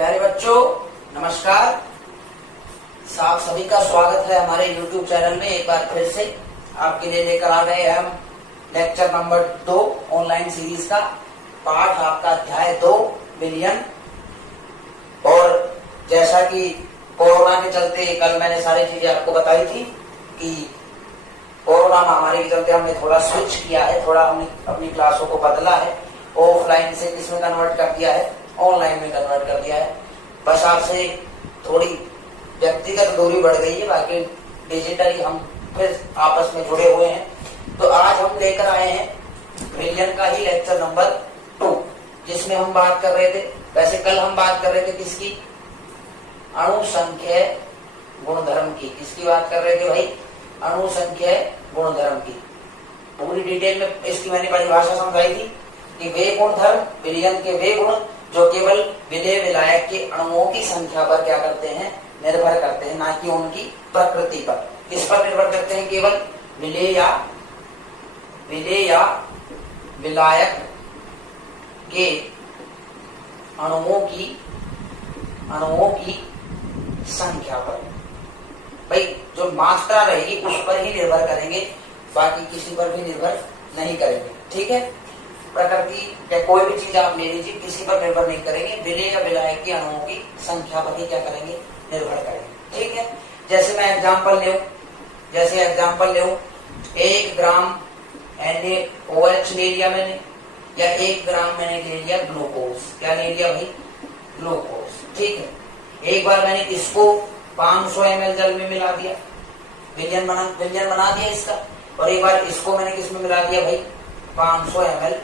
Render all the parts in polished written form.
प्यारे बच्चों नमस्कार। आप सभी का स्वागत है हमारे YouTube चैनल में। एक बार फिर से आपके लिए लेकर आ गए हम लेक्चर नंबर 2 ऑनलाइन सीरीज का पाठ आपका अध्याय 2 विलयन। और जैसा कि कोरोना के चलते कल मैंने सारी चीजें आपको बताई थी कि कोरोना महामारी के चलते हमने थोड़ा स्विच किया है, थोड़ा हमने अपनी क्लासों को बदला है, ऑफलाइन से किसमें कन्वर्ट कर दिया है, ऑनलाइन में कन्वर्ट कर दिया है। बस आपसे थोड़ी व्यक्तिगत दूरी बढ़ गई है, बाकी डिजिटली हम फिर आपस में जुड़े हुए हैं। तो आज हम लेकर आए हैं विलयन का ही लेक्चर नंबर 2, जिसमें हम बात कर रहे थे, वैसे कल हम बात कर रहे थे किसकी, अणुसंख्यक गुणधर्म की। किसकी बात कर रहे थे भाई, अणुसंख्यक गुणधर्म की। पूरी डिटेल में इसकी मैंने परिभाषा समझाई थी कि वे गुणधर्म, विलयन के वे गुण जो केवल विलेय विलायक के अणुओं की संख्या पर क्या करते हैं, निर्भर करते हैं, ना कि उनकी प्रकृति पर। किस पर निर्भर करते हैं, केवल विलेय या विलायक के अणुओं की संख्या पर। भाई जो मात्रा रहेगी उस पर ही निर्भर करेंगे, बाकी किसी पर भी निर्भर नहीं करेंगे। ठीक है, प्रकृति या कोई भी चीज आप ले लीजिए, किसी पर निर्भर नहीं करेंगे, विलेय या विलायक के अणुओं की संख्या पर ही क्या करेंगे, निर्भर करेंगे। ठीक है, जैसे मैं एग्जांपल ले 1 ग्राम NaOH ले लिया मैंने, या 1 ग्राम मैंने ले लिया ग्लूकोज। क्या ले लिया भाई, ग्लूकोज। ठीक है, एक बार मैंने इसको 500 ml जल में मिला दिया, विलयन बना दिया इसका, और एक बार इसको मैंने किसमें मिला दिया भाई, 500 ml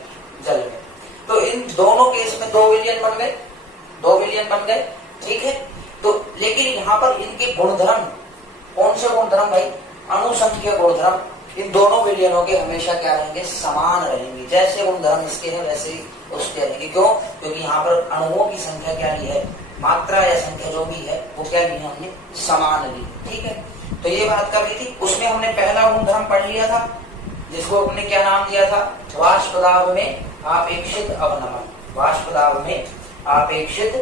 जल में। तो इन दोनों केस में 2 विलयन बन गए। ठीक है, तो लेकिन यहाँ पर इनके गुणधर्म, कौन से गुणधर्म भाई, अणुसंख्यक गुणधर्म, इन दोनों विलयनों के हमेशा क्या रहेंगे, समान रहेंगे। जैसे गुणधर्म इसके हैं वैसे ही उसके रहेंगे। क्यों, क्योंकि यहाँ पर अणुओं की संख्या क्या ली है, मात्रा या संख्या जो भी है वो क्या ली है, हमने समान ली। ठीक है, तो ये बात कर रही थी। उसमें हमने पहला गुणधर्म पढ़ लिया था, जिसको हमने क्या नाम दिया था, वाष्पदाब में आपेक्षित अवनमन। वाष्पदाब में आपेक्षित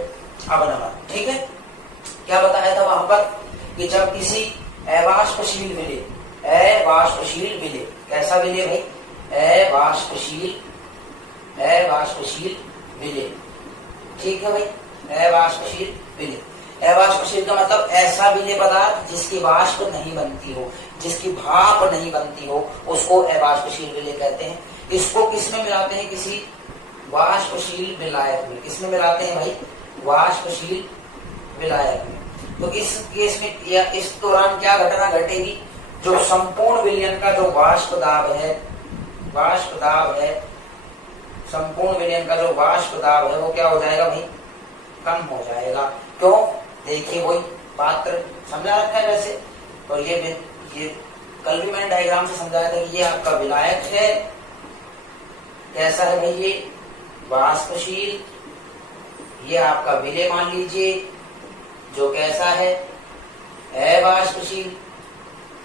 अवनमन। ठीक है, क्या बताया था वहां पर कि जब किसी अवाष्पशील विलेय, कैसा विलेय भाई, अवाष्पशील विलेय। ठीक है भाई, अवाष्पशील विलेय। अवाष्पशील का मतलब ऐसा विलेय पदार्थ जिसकी वाष्प नहीं बनती हो, जिसकी भाप नहीं बनती हो, उसको अवाष्पशील विलेय कहते हैं। इसको किसमें मिलाते हैं, किसी वाष्पशील विलायक में। किसमें मिलाते हैं भाई, वाष्पशील विलायक में। तो इस केस में या इस दौरान क्या घटना घटेगी, जो संपूर्ण विलयन का जो वाष्प दाब है, संपूर्ण विलयन का जो वाष्प दाब है वो क्या हो जाएगा भाई, कम हो जाएगा। क्यों, देखिए वही पात्र समझा रखा है वैसे, और ये कल भी मैंने डायग्राम से समझाया था कि ये आपका विलायक है। कैसा है भाई, ये वाष्पशील, ये आपका विलेय मान लीजिए जो कैसा है, अवाष्पशील।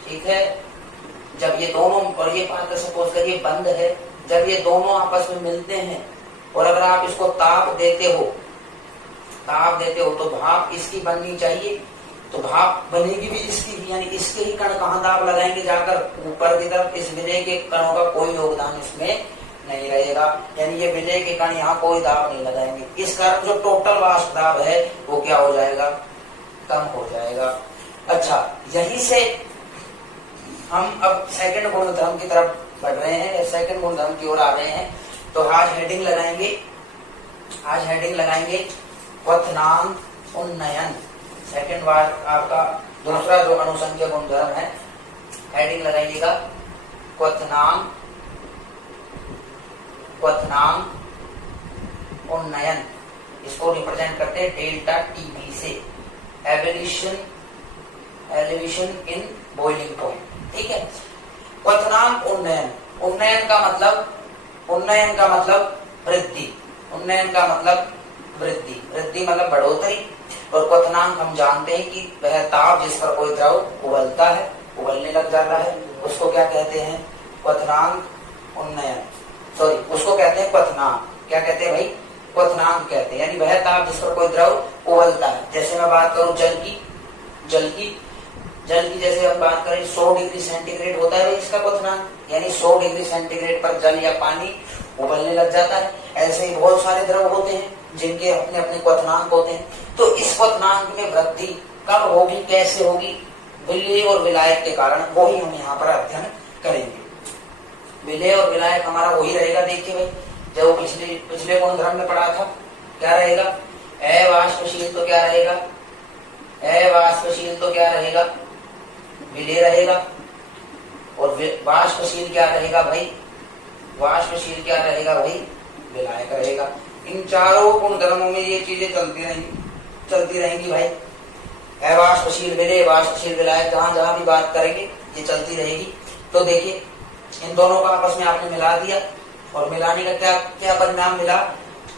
ठीक है, जब ये दोनों, और ये पात्र सपोज करिए बंद है, जब ये दोनों आपस में मिलते हैं और अगर आप इसको ताप देते हो तो भाप इसकी बननी चाहिए, तो भाप बनेगी भी इसकी, यानी इसके ही कण कहाँ दाब लगाएंगे, जाकर ऊपर की तरफ। इस विलेय के कणों का कोई योगदान इसमें नहीं रहेगा, यानी ये विलेय के कण यहाँ कोई दाब नहीं लगाएंगे। इस कारण जो टोटल वाष्प दाब है वो क्या हो जाएगा, कम हो जाएगा। अच्छा, यहीं से हम अब सेकंड गुणधर्म की तरफ बढ़ रहे हैं, सेकंड गुणधर्म की ओर आ रहे हैं। तो आज हेडिंग लगाएंगे क्वथनांक उन्नयन। सेकंड बार आपका दूसरा जो अणुसंख्यक गुणधर्म है, हेडिंग लगाइएगा क्वथनांक उन्नयन। इसको रिप्रेजेंट करते हैं डेल्टा टीबी से, एलिवेशन इन बॉइलिंग पॉइंट। ठीक है, क्वथनांक उन्नयन। उन्नयन का मतलब वृद्धि। वृद्धि मतलब बढ़ोतरी। और क्वथनांक हम जानते हैं कि वह ताप जिस पर कोई द्रव उबलता है, उबलने लग जाता है, उसको क्या कहते हैं, क्वथनांक उन्नयन। सॉरी, उसको कहते हैं क्वथनांक। क्या कहते हैं भाई, क्वथनांक कहते हैं, यानी वह ताप जिस पर कोई द्रव उबलता है। जैसे मैं बात करूं जल की जैसे हम बात करें 100 डिग्री सेंटीग्रेड होता है इसका क्वथनांक, यानी 100 डिग्री सेंटीग्रेड पर जल या पानी उबलने लग जाता है। ऐसे ही बहुत सारे द्रव होते हैं जिनके अपने अपने क्वथनांक होते हैं। तो इस क्वथनांक में वृद्धि कब होगी, कैसे होगी, विलेय और विलायक के कारण, वही हम यहाँ पर अध्ययन करेंगे। विलेय और विलायक हमारा वही रहेगा। देखिए भाई, जब पिछले गुणधर्म में पढ़ा था, क्या रहेगा, अवाष्पशील तो क्या रहेगा, अवाष्पशील तो क्या रहेगा, विलेय रहेगा। और वाष्पशील क्या रहेगा भाई, वाष्पशील क्या रहेगा भाई, विलायक रहेगा। इन चारों गुणधर्मों में ये चीजें चलती रहेंगी भाई। अवाष्पशील विलेय, वाष्पशील विलायक, जहां जहां भी बात करेंगे ये चलती रहेगी। तो देखिए, इन दोनों का आपस में आपने मिला दिया और मिलाने का क्या क्या परिणाम मिला,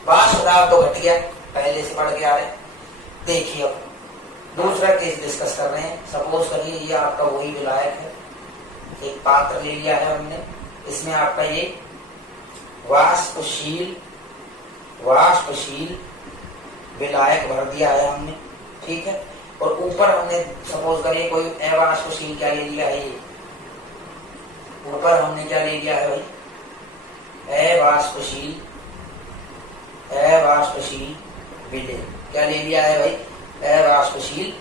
वाष्प दाब तो घट गया, पहले से पढ़ के आ रहे। देखिए अब दूसरा केस डिस्कस कर रहे हैं। सपोज करिए ये आपका वही विलायक है, एक पात्र ले लिया है हमने, इसमें आपका ये वाष्पशील विलायक भर दिया है हमने, ठीक है। और ऊपर हमने सपोज करिए कोई अवाष्पशील क्या ले लिया है, ये ऊपर हमने क्या ले लिया है भाई, अवाष्पशील विलेय, क्या ले लिया है भाई, अवाष्पशील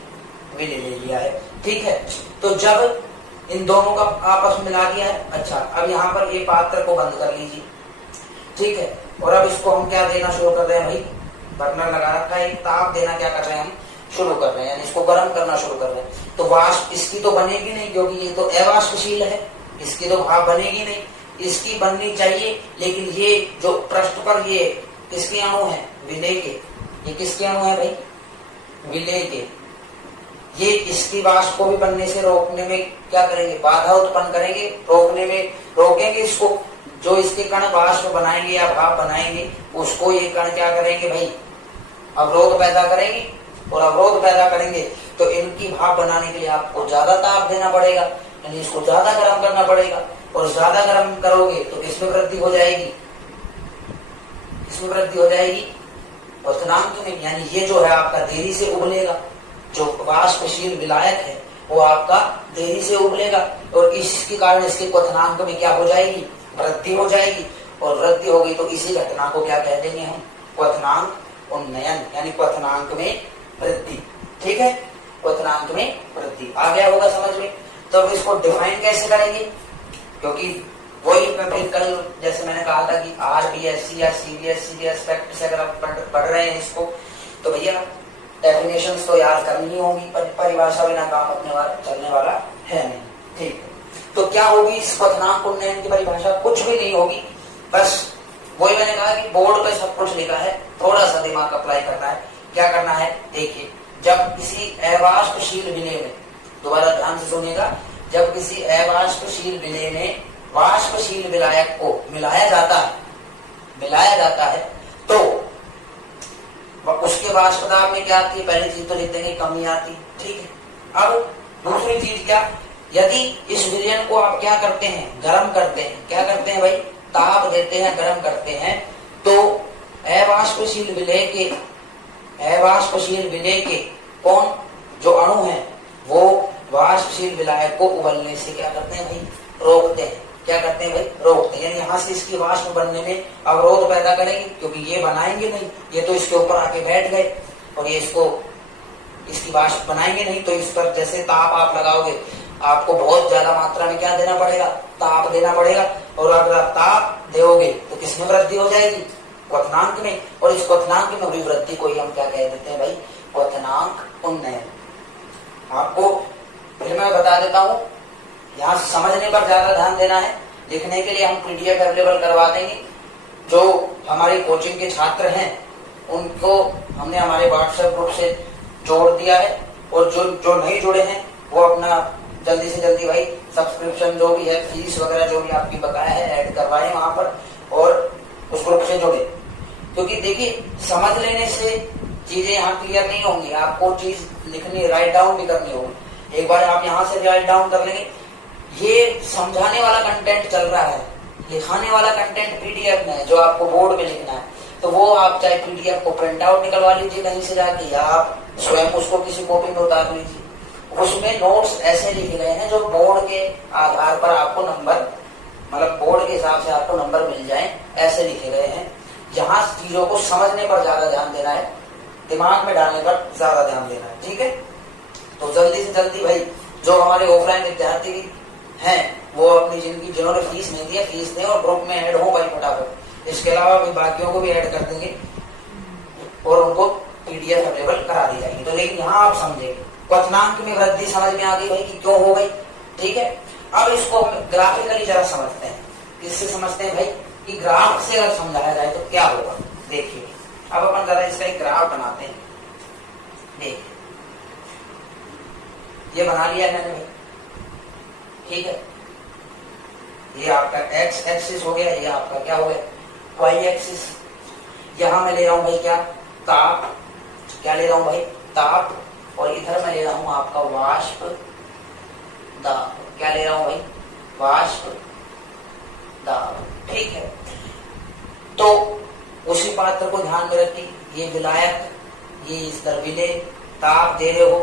विलेय ले लिया है, ठीक है। तो जब इन दोनों का आपस में मिला दिया है, अच्छा अब यहाँ पर ये पात्र को बंद कर लीजिए, ठीक है। और अब इसको हम क्या देना शुरू कर रहे हैं भाई, बर्नर लगा रखा है, ताप देना क्या कर रहे हैं हम शुरू कर रहे हैं, यानी इसको गर्म करना शुरू कर रहे हैं। तो वाष्प इसकी तो बनेगी नहीं, क्योंकि ये तो अवाष्पशील है, इसकी तो भाप बनेगी नहीं, इसकी बननी चाहिए। लेकिन ये जो पृष्ठ पर ये किसके अणु है, विलेय के, ये किसके अणु है भाई, विलेय के, ये इसकी वाष्प को भी बनने से रोकने में क्या करेंगे, बाधा उत्पन्न करेंगे, रोकेंगे इसको। जो इसके कण वाष्प बनाएंगे या भाप बनाएंगे, उसको ये कण क्या करेंगे भाई, अवरोध पैदा करेंगे। और अवरोध पैदा करेंगे तो इनकी भाप बनाने के लिए आपको ज्यादा ताप देना पड़ेगा, यानी इसको ज्यादा गर्म करना पड़ेगा। और ज्यादा गर्म करोगे तो किसमें वृद्धि हो जाएगी, किसमें वृद्धि हो जाएगी, क्वथनांक में। यानी ये जो है आपका देरी से उबलेगा, जो वाष्पशील विलायक है वो आपका देरी से उबलेगा, और इसके कारण इसके क्वथनांक में क्या हो जाएगी, वृद्धि हो जाएगी। और वृद्धि हो गई तो इसी घटना को क्या कह देंगे हम, क्वथनांक उन्नयन, यानी क्वथनांक में वृद्धि, ठीक है, क्वथनांक में वृद्धि। आ गया होगा समझ में। तो अब इसको डिफाइन कैसे करेंगे, क्योंकि वही कल जैसे मैंने कहा था कि RBSc या CBSC के एस्पेक्ट से अगर आप पढ़ रहे हैं इसको, तो भैया डेफिनेशंस तो याद करनी होगी, परिभाषा बिना काम चलने वाला है नहीं, ठीक है। तो क्या होगी इस क्वथनांक उन्नयन की परिभाषा, कुछ भी नहीं होगी, बस वही मैंने कहा कि बोर्ड पे सब कुछ लिखा है, थोड़ा सा दिमाग अप्लाई करना है। क्या करना है, देखिए, जब किसी अवाष्पशील विलेय में, दोबारा ध्यान से सुनिएगा, जब किसी अवाष्पशील विलेय में वाष्पशील विलायक को मिलाया जाता है तो उसके वाष्प दाब में क्या आती है, पहली चीज तो लिख देंगे कमी आती, ठीक है। अब दूसरी चीज क्या, यदि इस विलयन को आप क्या करते हैं, गर्म करते हैं, क्या करते हैं भाई, ताप देते हैं, गर्म करते हैं, तो अवाष्पशील विलेय के कौन जो अणु हैं वो वाष्पशील विलायक को उबलने से क्या करते हैं भाई, रोकते हैं। क्या करते हैं भाई, रोकते हैं, यानी यहाँ से इसकी वाष्प बनने में अवरोध पैदा करेंगे, क्योंकि ये बनाएंगे नहीं, ये तो इसके ऊपर आके बैठ गए और ये इसकी वाष्प बनाएंगे नहीं। तो इस पर जैसे ताप आप लगाओगे, आपको बहुत ज्यादा मात्रा में क्या देना पड़ेगा, ताप देना पड़ेगा। और अगर आप ताप दोगे तो किसमें वृद्धि हो जाएगी, क्वथनांक में। और इस क्वथनांक में हुई वृद्धि को ही हम क्या कह देते हैं भाई, क्वथनांक उन्नयन। आपको फिर मैं बता देता हूँ, यहाँ समझने पर ज्यादा ध्यान देना है, लिखने के लिए हम PDF अवेलेबल करवा देंगे। जो हमारी कोचिंग के छात्र हैं उनको हमने हमारे व्हाट्सएप ग्रुप से जोड़ दिया है, और जो नहीं जुड़े हैं वो अपना जल्दी से जल्दी भाई सब्सक्रिप्शन जो भी है, फीस वगैरह जो भी आपकी बकाया है ऐड करवाएं वहां पर, और उस ग्रुप से जुड़े। क्योंकि देखिए, समझ लेने से चीजें यहाँ क्लियर नहीं होंगी, आपको चीज लिखनी, राइट डाउन भी करनी होगी। एक बार आप यहाँ से राइट डाउन कर लेंगे, ये समझाने वाला कंटेंट चल रहा है, लिखाने वाला कंटेंट PDF में है जो आपको बोर्ड पे लिखना है। तो वो आप चाहे पीडीएफ को प्रिंट आउट निकलवा लीजिए कहीं से जाके, या आप स्वयं उसको किसी कॉपी में उतार लीजिए। उसमें नोट्स ऐसे लिखे गए हैं जो बोर्ड के आधार पर आपको नंबर, मतलब बोर्ड के हिसाब से आपको नंबर मिल जाए, ऐसे लिखे गए हैं। जहां चीजों को समझने पर ज्यादा ध्यान देना है, दिमाग में डालने पर ज्यादा ध्यान देना है, ठीक है। तो जल्दी से जल्दी भाई जो हमारे ऑफलाइन विद्यार्थी हैं वो अपनी जिन्होंने फीस नहीं दिया फीस दें और ग्रुप में ऐड हो भाई फटाफट। इसके अलावा भी बाकियों को भी ऐड कर देंगे और उनको पीडीएफ अवेलेबल करा दी जाएगी। तो लेकिन यहाँ आप समझेंगे क्वथनांक में वृद्धि समझ में आ गई भाई कि क्यों हो गई, ठीक है। अब इसको हम ग्राफिकली जरा समझते हैं। किससे समझते हैं भाई कि ग्राफ से अगर समझाया जाए तो क्या होगा। देखिए अब अपन जरा इसका एक ग्राफ बनाते हैं। देखिए ये बना लिया मैंने भाई, ठीक है। ये आपका एक्स एक्सिस हो गया, ये आपका क्या हो गया वाई एक्सिस। यहां मैं ले रहा हूं भाई क्या, ताप, क्या ले रहा हूं भाई ताप, और इधर मैं ले रहा हूं आपका वाष्प दाब। क्या ले रहा हूं भाई वाष्प दाब, ठीक है। तो उसी पात्र को ध्यान में रखिए, ये विलायक, ये इधर विलेय, ताप दे रहे हो,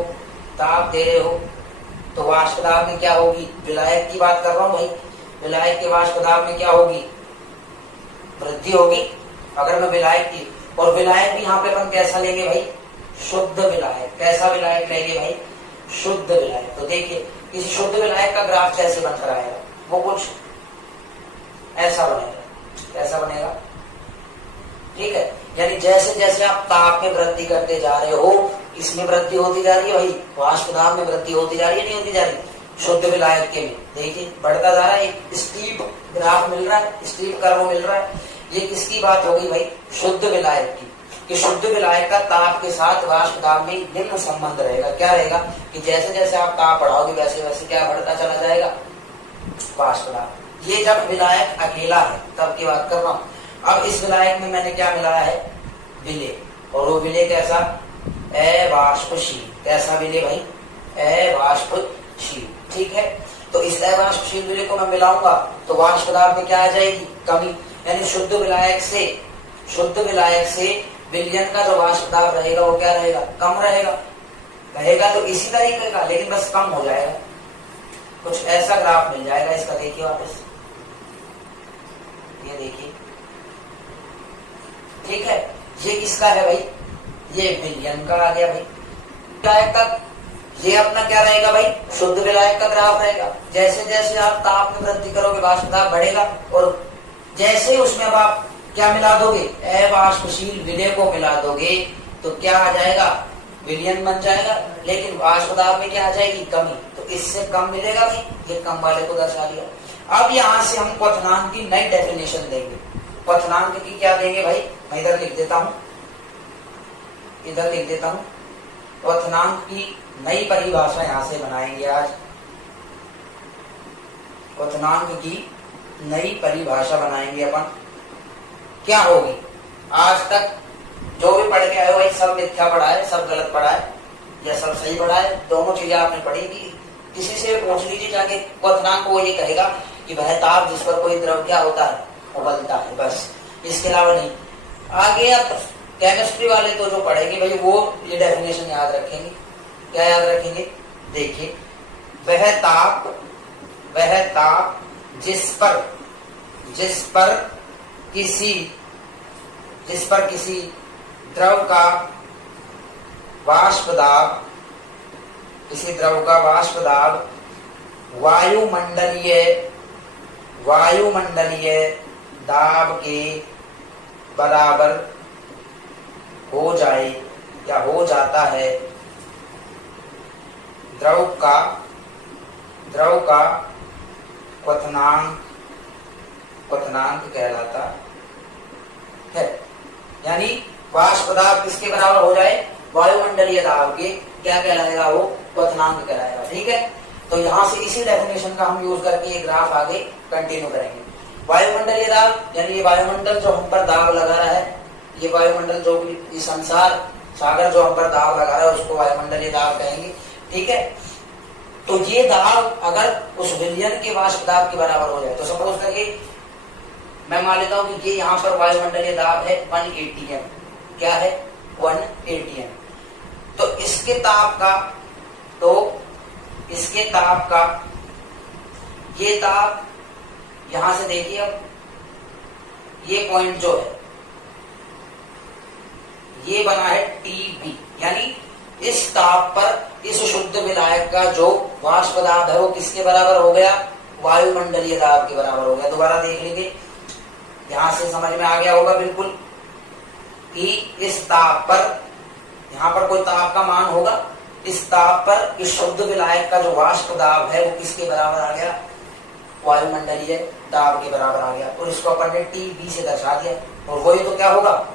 ताप दे रहे हो, तो वाष्प दाब में क्या होगी, विलायक की बात कर रहा हूं भाई, विलायक के वाष्प दाब में क्या होगी वृद्धि होगी। अगर मैं विलायक की, और विलायक भी यहाँ पे अपन कैसा लेंगे भाई शुद्ध विलायक। कैसा विलायक लेंगे भाई शुद्ध विलायक। तो देखिए किसी शुद्ध विलायक का ग्राफ कैसे बनकर आएगा, वो कुछ ऐसा बनेगा। कैसा बनेगा, ठीक है। यानी जैसे जैसे आप ताप में वृद्धि करते जा रहे हो, इसमें वृद्धि होती जा रही है भाई, वाष्प दाब में वृद्धि होती जा रही है, नहीं होती जा रही, शुद्ध विलायक के में देखिए बढ़ता जा रहा है। एक स्टीप ग्राफ मिल रहा है, स्टीप कर्व मिल रहा है। ये किसकी बात होगी भाई शुद्ध विलायक की, कि शुद्ध विलायक का ताप के साथ वाष्प दाब में निम्न संबंध रहेगा। क्या रहेगा कि जैसे जैसे आप ताप बढ़ाओगे वैसे वैसे क्या बढ़ता चला जाएगा वाष्प दाब। ये जब विलायक अकेला है तब की बात कर रहा हूं। अब इस विलायक में मैंने क्या मिलाया है विलेय, और वो विलेय कैसा अवाष्पशील। कैसा विलेय भाई अवाष्पशील, ठीक है। तो इस अवाष्पशील विलेय को मैं मिलाऊंगा तो वाष्प दाब में क्या आ जाएगी कमी। यानी शुद्ध विलायक से विलयन का जो वाष्प दाब रहेगा वो क्या रहेगा कम रहेगा तो इसी तरीके का, लेकिन बस कम हो जाएगा। कुछ ऐसा ग्राफ मिल जाएगा इसका। देखिए वापस ये देखिए, ठीक है। ये किसका है भाई ये विलयन का आ गया भाई। विलायक का ये अपना क्या रहेगा भाई शुद्ध विलायक का ग्राफ रहेगा। जैसे जैसे आप ताप में वृद्धि करोगे वाष्प दाब बढ़ेगा, और जैसे उसमें अब आप क्या मिला दोगे अवाष्पशील विलेय को मिला दोगे तो क्या आ जाएगा विलयन बन जाएगा। लेकिन वाष्प दाब में क्या आ जाएगी कमी, तो इससे कम मिलेगा भाई, ये कम वाले को दर्शा दिया। अब यहाँ से हम क्वथनांक की नई डेफिनेशन देंगे। क्वथनांक की क्या देंगे भाई, मैं इधर लिख देता हूं, क्वथनांक की नई परिभाषा यहां से बनाएंगे आज। क्वथनांक की नई परिभाषा बनाएंगे अपन। क्या होगी, आज तक जो भी पढ़ के आए हो भाई सब मिथ्या पढ़ा है, सब गलत पढ़ा है, या सब सही पढ़ा है, दोनों चीजें आपने पढ़ी थी। किसी से पूछ लीजिए जाके, क्वथनांक वो ये कहेगा कि वह ताप जिस पर कोई द्रव क्या होता है उबलता है, बस इसके अलावा नहीं। आगे अब केमिस्ट्री वाले तो जो पढ़ेंगे भाई वो ये डेफिनेशन याद रखेंगे। क्या याद रखेंगे, देखिए वह ताप जिस पर किसी द्रव का वाष्प दाब वायुमंडलीय दाब के बराबर हो जाए या हो जाता है, द्रव का क्वथनांक कहलाता है। यानी वाष्प दाब किसके बराबर हो जाए वायुमंडलीय दाब के, क्या कहलाएगा वो क्वथनांक कहलाएगा, ठीक है। तो यहाँ से इसी डेफिनेशन का हम यूज करके ये ग्राफ आगे कंटिन्यू करेंगे। वायुमंडलीय दाब यानी ये वायुमंडल जो हम पर दाब लगा रहा है, ये वायुमंडल जो भी संसार सागर जो हम पर दाब लगा रहा है उसको वायुमंडलीय दाब कहेंगे, ठीक है। तो ये दाब अगर उस विलयन के वाष्प दाब के बराबर हो जाए, तो सपोज करिए मैं मान लेता हूं कि ये यहाँ पर वायुमंडलीय दाब है 180 एम। क्या है? 180 एम। तो इसके ताप का ये ताप यहां से देखिए, अब ये पॉइंट जो है ये बना है टीबी, यानी इस ताप पर इस शुद्ध विलायक का जो वाष्प दाब है वो किसके बराबर हो गया? वायुमंडलीय दाब के बराबर हो गया। दोबारा देख लीजिए, यहां से समझ में आ गया होगा बिल्कुल कि इस ताप पर, यहां पर कोई ताप का मान होगा, इस ताप पर इस शुद्ध विलायक का जो वाष्प दाब है वो किसके बराबर आ गया? वायुमंडलीय दाब के बराबर आ गया। और इसको अपन ने टीबी से दर्शा दिया। और वही तो क्या होगा?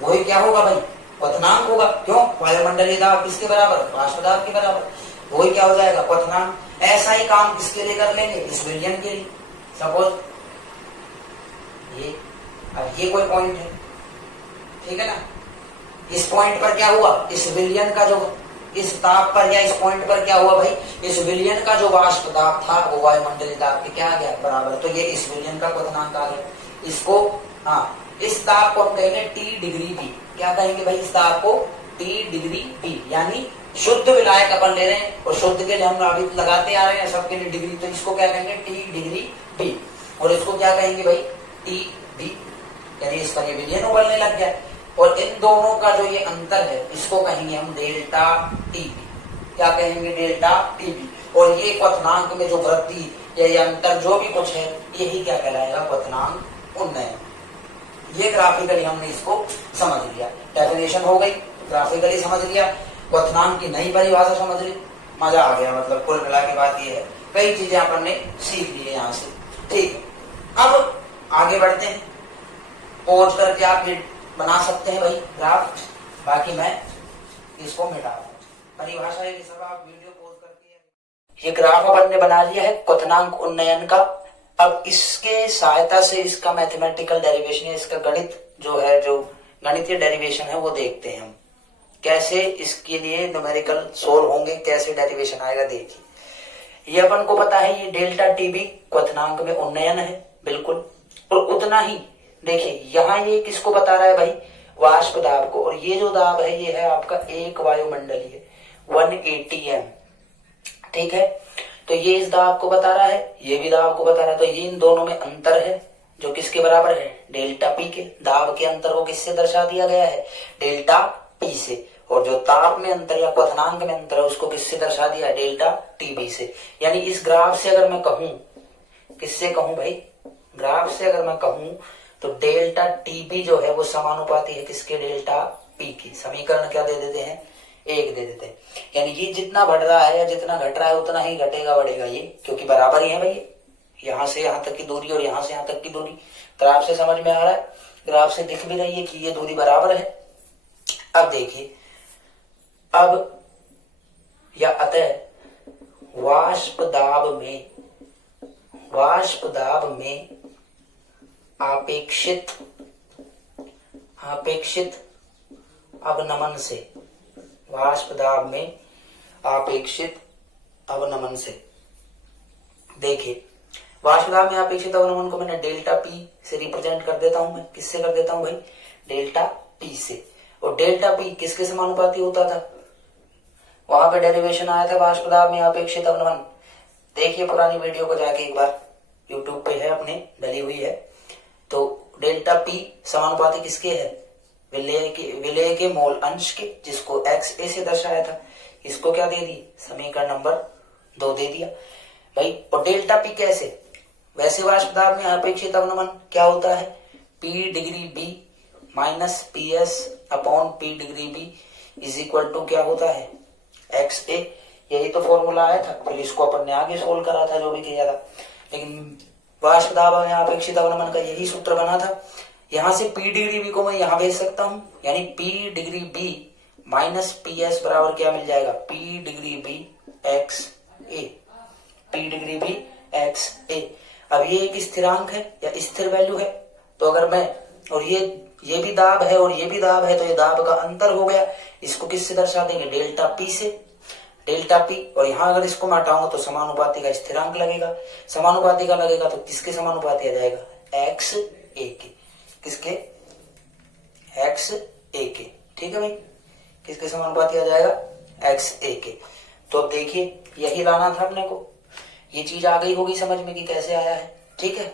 वही क्या होगा भाई? क्वथनांक होगा। क्यों? वायुमंडलीय दाब किसके बराबर? वाष्प दाब के बराबर। वही क्या हो जाएगा? क्वथनांक। ऐसा ही काम किसके लिए कर लेंगे? इस विलयन के लिए। सपोज ये, अब ये कोई पॉइंट है, ठीक है ना? इस पॉइंट पर क्या हुआ? इस विलयन का जो, इस ताप पर या इस पॉइंट पर क्या हुआ भाई? इस विलयन का जो वाष्प दाब था वो वायुमंडलीय दाब के क्या आ गया? बराबर। तो ये इस विलयन का क्वथनांक आ गया। इसको, हाँ, इस ताप को हम कहेंगे टी डिग्री बी। क्या कहेंगे भाई? इस ताप को टी डिग्री बी, यानी शुद्ध विलायक अपन ले रहे हैं और शुद्ध के लिए हम अभी लगाते आ रहे हैं सबके लिए डिग्री, तो इसको क्या कहेंगे? T degree B. और इसको क्या कहेंगे भाई? टी बी, यानी इस पर ये विलयन उबलने लग गया। और इन दोनों का जो ये अंतर है इसको कहेंगे हम डेल्टा टीबी। क्या कहेंगे? Delta TB. और ये क्वथनांक में जो वृद्धि या ये अंतर जो भी कुछ है यही क्या कहलाएगा? क्वथनांक उन्नयन। ये ग्राफिकली हमने इसको समझ लिया। डेफिनेशन हो गई, ग्राफिकली समझ लिया, क्वथनांक की नई परिभाषा समझ ली, मजा आ गया। मतलब कुल मिला के बात ये है, कई चीजें अपन ने सीख ली है यहाँ से। ठीक है, अब आगे बढ़ते हैं। पॉज करके आप ये बना सकते हैं भाई ग्राफ, बाकी मैं इसको मिटा दूं। परिभाषा है कि सब आप वीडियो पॉज करके, ये ग्राफ अपन ने बना लिया है क्वथनांक उन्नयन का। अब इसके सहायता से इसका मैथमेटिकल डेरिवेशन है, इसका गणित जो है, जो गणितीय डेरिवेशन है वो देखते हैं हम कैसे इसके लिए न्यूमेरिकल सोल्व होंगे, कैसे डेरिवेशन आएगा। देखिए, ये अपन को पता है ये डेल्टा टीबी क्वथनांक में उन्नयन है बिल्कुल। और उतना ही देखिए यहाँ ये किसको बता रहा है भाई? वाष्प दाब को। और ये जो दाब है ये है आपका एक वायुमंडलीय 180 एम। ठीक है, तो ये इस दाब को बता रहा है, ये भी दाब को बता रहा है। तो ये इन दोनों में अंतर है जो किसके बराबर है? डेल्टा पी के। दाब के अंतर को किससे दर्शा दिया गया है? डेल्टा पी से। और जो ताप में अंतर या क्वथनांक में अंतर है उसको किससे दर्शा दिया है? डेल्टा टीबी से। यानी इस ग्राफ से अगर मैं कहूं, किससे कहूं भाई? ग्राफ से अगर मैं कहूं तो डेल्टा टीबी जो है वो समानुपाती है किसके? डेल्टा पी की। समीकरण क्या दे देते हैं? 1 दे देते हैं। यानी ये जितना बढ़ रहा है या जितना घट रहा है उतना ही घटेगा बढ़ेगा ये, क्योंकि बराबर ही है भाई। यहां से यहां तक की दूरी और यहां से यहां तक की दूरी ग्राफ से समझ में आ रहा है, ग्राफ से दिख भी रही है कि ये दूरी बराबर है। अब देखिए, अब या अतः वाष्प दाब में आपेक्षित अवनमन से, वाष्प दाब में आपेक्षित अवनमन से, देखिए वाष्प दाब में आपेक्षित अवनमन को मैंने डेल्टा पी से रिप्रेजेंट कर देता हूं। मैं किससे कर देता हूं भाई? डेल्टा पी से। और डेल्टा पी किसके समानुपाती होता था? वहां पे डेरिवेशन आया था वाष्प दाब में आपेक्षित अवनमन। देखिए पुरानी वीडियो को जाके एक बार, यूट्यूब पे है अपने, डली हुई है। तो डेल्टा पी समानुपाती किसके है? विलेय के मोल अंश के, जिसको एक्स ए से दर्शाया था। इसको क्या दे दी? समीकरण नंबर 2 दे दिया भाई। और डेल्टा पी कैसे? वैसे वाष्प दाब में अपेक्षित अवनमन क्या होता है? P degree B minus P S upon P degree B is equal to क्या होता है? X A. यही तो फॉर्मूला आया था, फिर इसको अपन ने आगे सोल्व करा था जो भी किया था। लेकिन वाष्प दाब में अपेक्षित अवनमन का यही सूत्र बना था। यहां से पी डिग्री बी को मैं यहां भेज सकता हूं, यानी P degree B minus P S बराबर क्या मिल जाएगा? P degree B X A. P degree B X A. अब ये एक स्थिरांक है या स्थिर वैल्यू है, तो अगर मैं, और ये भी दाब है और ये भी दाब है, तो ये दाब का अंतर हो गया। इसको किससे दर्शा देंगे? डेल्टा पी से। डेल्टा पी, और यहां अगर इसको मैं हटाऊंगा तो समानुपाती का स्थिरांक लगेगा। समानुपाती का लगेगा तो किसके समानुपाती आ जाएगा? एक्स ए के, किसके, एक्स ए के, ठीक है भाई, किसके समानुपाती आ जाएगा, एक्स ए के। तो अब देखिए यही लाना था अपने को, ये चीज आ गई होगी समझ में कि कैसे आया है, ठीक है।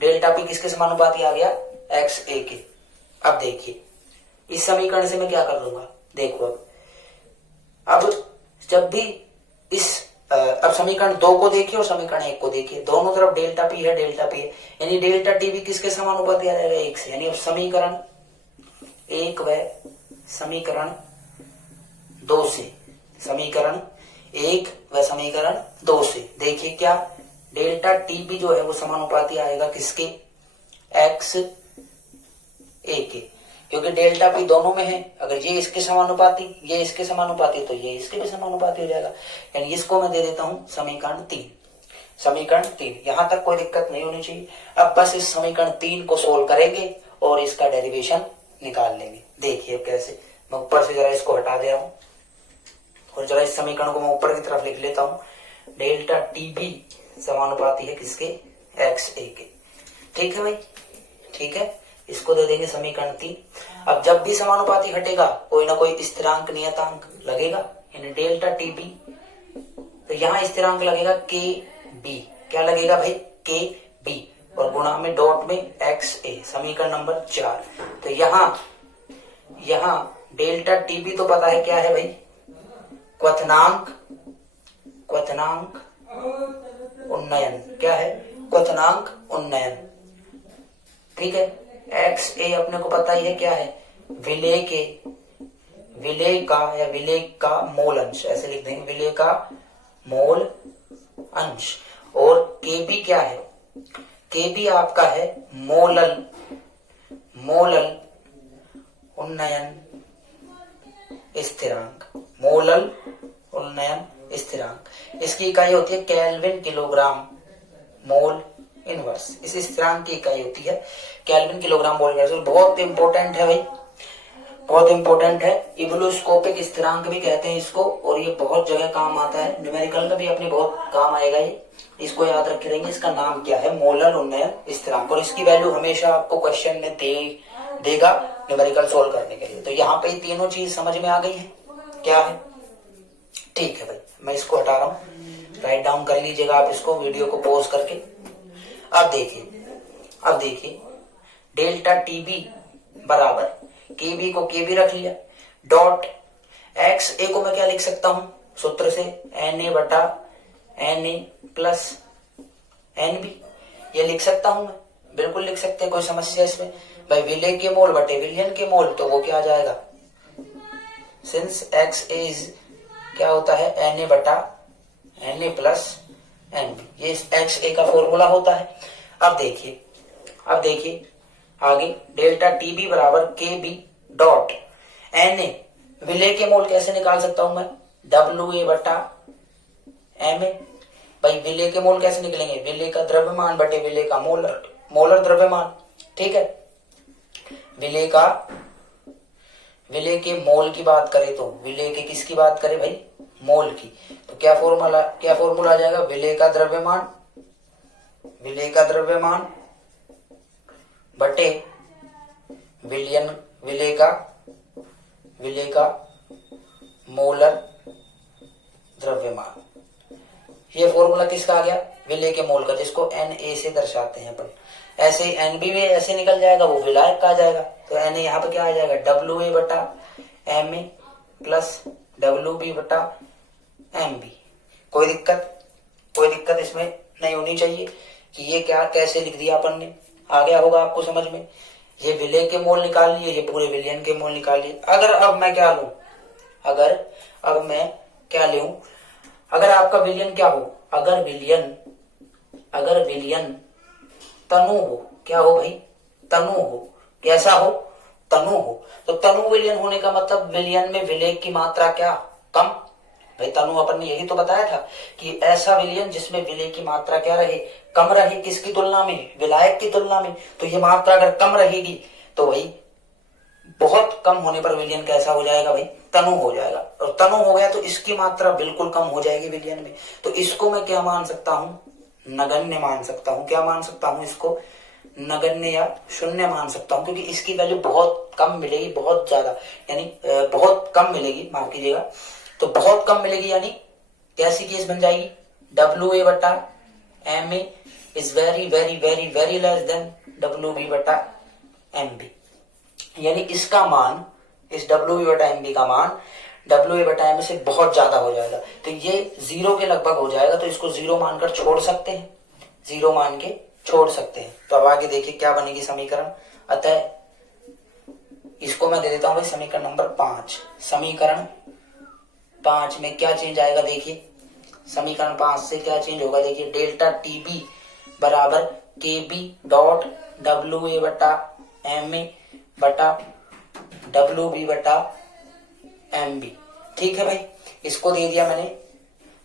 डेल्टा पी किसके समानुपाती आ गया, एक्स ए के। अब देखिए इस समीकरण से मैं क्या कर लूंगा, देखो अब जब भी इस अब समीकरण 2 को देखिए और समीकरण 1 को देखिए, दोनों तरफ डेल्टा पी है, डेल्टा पी है, यानी डेल्टा टी भी किसके समानुपाती आ जाएगा, 1 से। यानी अब समीकरण 1 व समीकरण 2 से, समीकरण 1 व समीकरण 2 से देखिए क्या, डेल्टा टी भी जो है वो समानुपाती आएगा किसके, एक्स ए के, क्योंकि डेल्टा पी दोनों में है। अगर ये इसके समानुपाती, ये इसके समानुपाती, तो ये इसके भी समानुपाती हो जाएगा। यानी इसको मैं दे देता हूं समीकरण 3, समीकरण 3, यहां तक कोई दिक्कत नहीं होनी चाहिए। अब बस इस समीकरण 3 को सोल्व करेंगे और इसका डेरिवेशन निकाल लेंगे। देखिए कैसे, मैं ऊपर से जरा इसको हटा दे रहा हूं और जरा इस समीकरण को मैं ऊपर की तरफ लिख लेता हूं। डेल्टा टी भी समानुपाती है किसके, एक्स ए के, ठीक है भाई, ठीक है। इसको दे देंगे समीकरण 3। अब जब भी समानुपाती हटेगा कोई ना कोई स्थिरांक नियतांक लगेगा, यानी डेल्टा टी बी, तो यहाँ स्थिरांक लगेगा के बी, क्या लगेगा भाई, के बी, और गुणा में डॉट में एक्स ए, समीकरण नंबर 4। तो यहाँ डेल्टा टी बी तो पता है क्या है भाई, क्वथनांक, क्वथनांक उन्नयन, क्या है, क्वथनांक उन्नयन, ठीक है। एक्स ए अपने को पता ही है क्या है, विलेय के, विलेय का या विलेय का मोल अंश, ऐसे लिख देंगे, विलेय का मोल अंश। और के बी क्या है, के बी आपका है मोलल, मोलल उन्नयन स्थिरांक, मोलल उन्नयन स्थिरांक। इसकी इकाई होती है केल्विन किलोग्राम मोल इनवर्स, इस स्थिरांक की इकाई होती है केल्विन किलोग्राम मोल इनवर्स। बहुत इंपॉर्टेंट है भाई, बहुत इंपॉर्टेंट है। इवोल्यूस्कोपिक स्थिरांक भी कहते हैं इसको, और ये बहुत जगह काम आता है, न्यूमेरिकल का भी अपने बहुत काम आएगा ये, इसको याद रखे रहेंगे। इसका नाम क्या है, मोलर उन्नयन स्थिरांक, और इसकी वैल्यू हमेशा आपको क्वेश्चन में देगा न्यूमेरिकल सोल्व करने के लिए। तो यहाँ पे तीनों चीज समझ में आ गई है क्या है, ठीक है भाई। मैं इसको हटा रहा हूँ, राइट डाउन कर लीजिएगा आप इसको वीडियो को पॉज करके। अब देखिए डेल्टा टी बी बराबर के बी को के बी रख लिया, डॉट एक्स ए को मैं क्या लिख सकता हूं सूत्र से, एन ए बटा N A plus N B, ये लिख सकता हूं मैं, बिल्कुल लिख सकते हैं, कोई समस्या इसमें भाई। विलेय के मोल बटे विलयन के मोल, तो वो क्या आ जाएगा, सिंस एक्स ए इज क्या होता है, एन ए बटा N A plus N B, ये एक्स ए का फॉर्मूला होता है। अब देखिए आगे, डेल्टा टी बी बराबर के बी डॉट एन ए, विलेय के मोल कैसे निकाल सकता हूं मैं, डब्ल्यू ए बटा एम ए। भाई विलेय के मोल कैसे निकलेंगे, विलेय का द्रव्यमान बटे विलेय का मोलर, मोलर द्रव्यमान, ठीक है। विलेय के मोल की बात करें तो, विलेय के किसकी बात करें भाई, मोल की, तो क्या फॉर्मूला आ जाएगा, विलेय का द्रव्यमान बटे विलयन, विलेय का मोलर द्रव्यमान। ये फॉर्मूला किसका आ गया, विलेय के मोल का, जिसको एन ए से दर्शाते हैं अपन। ऐसे एन बी भी ऐसे निकल जाएगा, वो विलायक का आ जाएगा, तो एन ए यहाँ पे क्या आ जाएगा, डब्ल्यू ए बटा M A plus W B बटा एम बी। कोई दिक्कत इसमें नहीं होनी चाहिए कि ये क्या कैसे लिख दिया अपन ने, आ गया होगा आपको समझ में। ये विलेय के मोल निकाल लिए, ये पूरे विलयन के मोल निकाल लिए। अगर अब मैं क्या लूं, अगर आपका विलयन क्या हो, अगर विलयन तनु हो, क्या हो भाई, तनु हो, कैसा हो, तनु हो, तो तनु विलयन होने का मतलब विलयन में विलेय की मात्रा क्या, कम। भाई तनु अपन ने यही तो बताया था कि ऐसा विलयन जिसमें विलेय की मात्रा क्या रहे, कम रहे, किसकी तुलना में, विलायक की तुलना में। तो ये मात्रा अगर कम रहेगी तो भाई बहुत कम होने पर विलयन कैसा हो जाएगा भाई, तनु हो जाएगा। और तनु हो गया तो इसकी मात्रा बिल्कुल कम हो जाएगी विलयन में, तो इसको मैं क्या मान सकता हूं, नगण्य मान सकता हूँ। क्या मान सकता हूँ इसको? नगण्य या शून्य मान सकता हूँ, क्योंकि इसकी वैल्यू बहुत कम मिलेगी, बहुत ज्यादा, यानी बहुत कम मिलेगी, माफ कीजिएगा, तो बहुत कम मिलेगी, यानी कैसी केस बन जाएगी? डब्ल्यू ए बटा M A is very very very very less than W B बटा एम बी, यानी इसका मान, इस डब्ल्यू बी बटा एम बी का मान डब्ल्यू ए बटा एम से बहुत ज्यादा हो जाएगा, तो ये 0 के लगभग हो जाएगा, तो इसको 0 मानकर छोड़ सकते हैं, 0 मान के छोड़ सकते हैं। तो अब आगे देखिए क्या बनेगी समीकरण। अतः इसको मैं दे देता हूं भाई समीकरण नंबर 5। समीकरण 5 में क्या चेंज आएगा देखिए, समीकरण 5 से क्या चेंज होगा देखिए, डेल्टा टी बी बराबर के बी डॉट डब्ल्यू ए बटा एम ए बटा डब्ल्यू बी बटा एम बी। ठीक है भाई, इसको दे दिया मैंने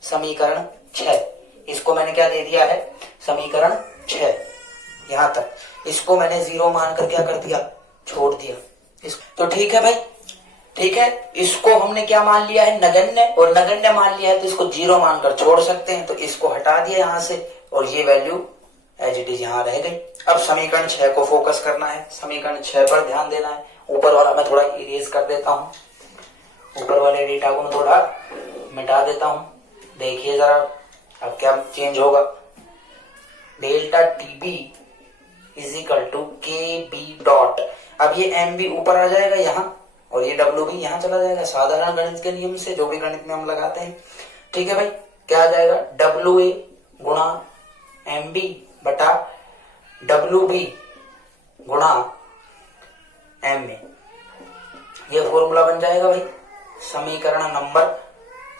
समीकरण 6, इसको मैंने क्या दे दिया है? समीकरण 6, यहां तक इसको मैंने 0 मानकर क्या कर दिया? छोड़ दिया। तो ठीक है भाई, ठीक है, इसको हमने क्या मान लिया है? नगण्य, और नगण्य मान लिया है तो इसको 0 मानकर छोड़ सकते हैं, तो इसको हटा दिया यहां से, और ये वैल्यू एज इट इज यहां रह गई। अब समीकरण 6 को फोकस करना है, समीकरण 6 पर ध्यान देना है। ऊपर वाला मैं थोड़ा इरेज कर देता हूं, ऊपर वाले डेटा को मैं थोड़ा मिटा देता हूं। देखिए जरा अब क्या चेंज होगा। Delta T B is equal to K B dot, अब ये एम बी ऊपर आ जाएगा यहाँ, और ये डब्ल्यू बी यहाँ चला जाएगा, साधारण गणित के नियम से, जो भी गणित में हम लगाते हैं। ठीक है भाई, क्या आ जाएगा? डब्ल्यू ए गुणा एम बी बटा डब्ल्यू बी गुणा एम ए, ये फॉर्मूला बन जाएगा भाई समीकरण नंबर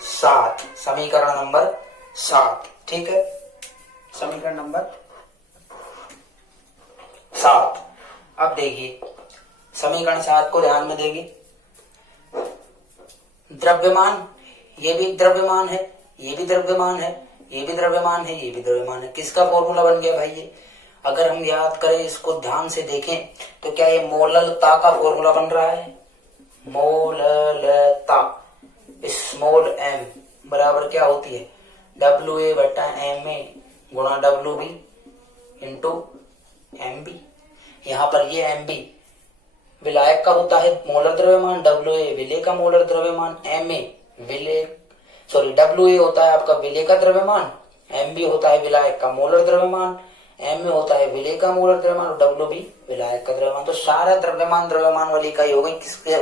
7, समीकरण नंबर 7। ठीक है, समीकरण नंबर 7। अब देखिए समीकरण 7 को ध्यान में देंगे। द्रव्यमान, ये भी एक द्रव्यमान है, ये भी द्रव्यमान है, ये भी द्रव्यमान है, ये भी द्रव्यमान है। किसका फॉर्मूला बन गया भाई ये? अगर हम याद करें, इसको ध्यान से देखें, तो क्या ये मोललता का फॉर्मूला बन रहा है? मोललता स्मॉल एम बराबर क्या होती है? डब्ल्यू ए बटा एम ए गुणा W B into M B. यहाँ पर ये एम बी विलायक का होता है मोलर द्रव्यमान, डब्ल्यू ए विलेय का मोलर द्रव्यमान, एम ए डब्ल्यू ए होता है आपका विलेय का द्रव्यमान, एम बी होता है विलायक का मोलर द्रव्यमान, एम ए होता है विलेय का मोलर द्रव्यमान, और डब्ल्यू बी विलायक का द्रव्यमान। तो सारा द्रव्यमान वाली इकाई हो गई।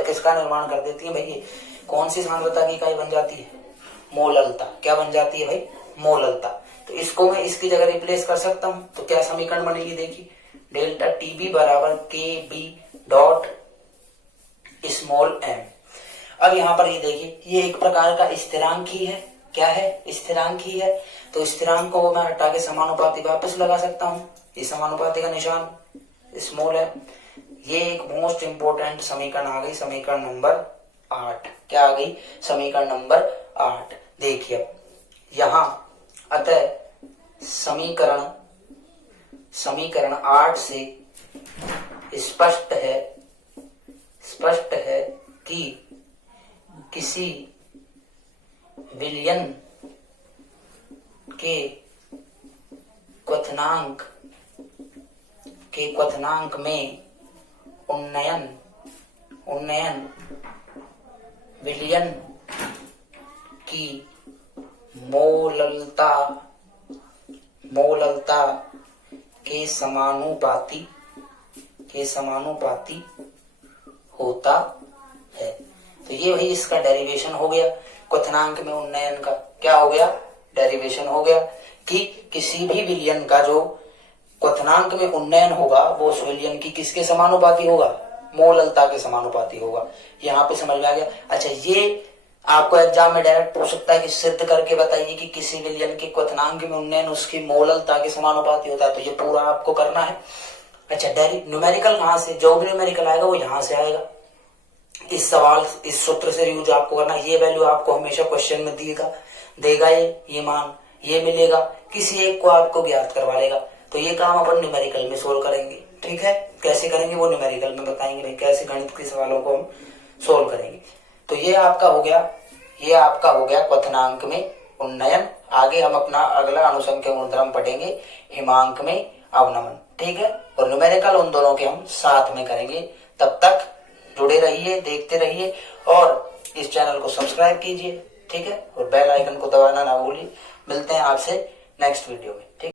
किसका निर्माण कर देती है भाई ये? कौन सी सांद्रता की इकाई बन जाती है? मोललता। क्या बन जाती है भाई? मोललता। तो इसको मैं इसकी जगह रिप्लेस कर सकता हूँ, तो क्या समीकरण बनेगी देखिए, डेल्टा टीबी बराबर के बी डॉट स्मॉल एम। अब यहाँ पर ये देखिए, ये एक प्रकार का स्थिरांक ही है। क्या है? स्थिरांक ही है। तो स्थिरांक को मैं हटा के समानुपाती वापस लगा सकता हूँ। ये समानुपाती का निशान स्मॉल है। ये एक मोस्ट इंपोर्टेंट समीकरण आ गई, समीकरण नंबर 8। क्या आ गई? समीकरण नंबर 8। देखिए अब यहाँ अतः समीकरण 8 से स्पष्ट है कि किसी विलयन के क्वथनांक में उन्नयन विलयन की मोललता के समानुपाती होता है। तो ये वही इसका डेरिवेशन हो गया, क्वथनांक में उन्नयन का क्या हो गया? डेरिवेशन हो गया कि किसी भी विलयन का जो क्वथनांक में उन्नयन होगा वो उस विलयन की किसके समानुपाती होगा? मोललता के समानुपाती होगा। यहाँ पे समझ में आ गया। अच्छा, ये आपको एग्जाम में डायरेक्ट पूछ सकता है कि सिद्ध करके बताइए कि किसी विलयन के क्वथनांक में उन्नयन उसकी मोललता के समानुपाती होता है, तो ये पूरा आपको करना है। अच्छा, न्यूमेरिकल कहाँ से? जो भी न्यूमेरिकल आएगा वो यहाँ से आएगा। इस सवाल, इस सूत्र से यूज आपको करना। ये वैल्यू आपको हमेशा क्वेश्चन में देगा ये मान, ये मिलेगा, किसी एक को आपको ज्ञात करवा लेगा। तो ये काम अपन न्यूमेरिकल में सोल्व करेंगे। ठीक है, कैसे करेंगे वो न्यूमेरिकल में बताएंगे भाई, कैसे गणित के सवालों को हम सोल्व करेंगे। तो ये आपका हो गया क्वथनांक में उन्नयन। आगे हम अपना अगला अनुसंख्यक गुणधर्म पढ़ेंगे हिमांक में अवनमन, ठीक है। और न्यूमेरिकल उन दोनों के हम साथ में करेंगे। तब तक जुड़े रहिए, देखते रहिए और इस चैनल को सब्सक्राइब कीजिए, ठीक है। और बेल आइकन को दबाना ना भूलिए। मिलते हैं आपसे नेक्स्ट वीडियो में, ठीक।